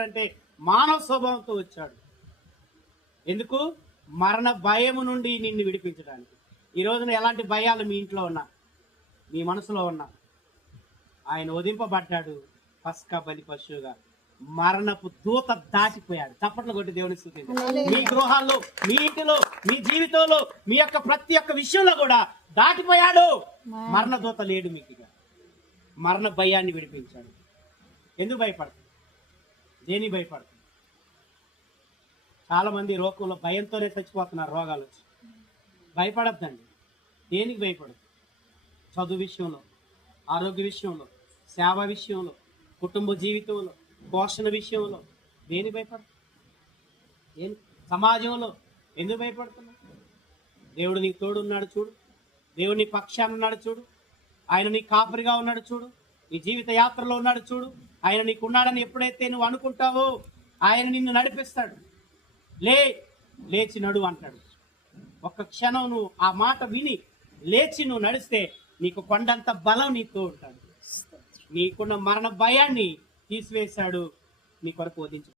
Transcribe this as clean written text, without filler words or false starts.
అంటే మానవ స్వభావంతో వచ్చాడు. ఎందుకు? మరణ భయము నుండి నిన్ను విడిపించడానికి. ఈ రోజున ఎలాంటి భయాలు మీ ఇంట్లో ఉన్నా, మీ మనసులో ఉన్నా, ఆయన వధింపబడ్డాడు పస్కా బలి పశువుగా. మరణపు దూత దాటిపోయాడు. చప్పట్లు కొట్టి దేవుని స్తుతించండి. మీ గృహాల్లో, మీ ఇంటిలో, మీ జీవితంలో, మీ యొక్క ప్రతి ఒక్క విషయంలో కూడా దాటిపోయాడు. మరణ దూత లేడు మీకు. ఇక మరణ భయాన్ని విడిపించాడు. ఎందుకు భయపడతాడు? దేని భయపడతాడు? చాలా మంది రోగంలో భయంతోనే చచ్చిపోతున్నారు. రోగాలు వచ్చి భయపడద్దండి. దేనికి భయపడదు? చదువు విషయంలో, ఆరోగ్య విషయంలో, సేవ విషయంలో, కుటుంబ జీవితంలో, పోషణ విషయంలో దేని భయపడదు? సమాజంలో ఎందుకు భయపడుతున్నావు? దేవుడు నీకు తోడు ఉన్నాడు చూడు. దేవుడు నీ పక్షాన ఉన్నాడు చూడు. ఆయన నీ కాపరిగా ఉన్నాడు చూడు. నీ జీవిత యాత్రలో ఉన్నాడు చూడు. ఆయన నీకు ఉన్నాడని ఎప్పుడైతే నువ్వు అనుకుంటావో ఆయన నిన్ను నడిపిస్తాడు. లేచి నడు అంటాడు. ఒక్క క్షణం నువ్వు ఆ మాట విని లేచి నువ్వు నడిస్తే నీకు కొండంత బలం నీతో ఉంటాడు. నీకున్న మరణ భయాన్ని తీసివేశాడు. నీ కొరకు బోధించు.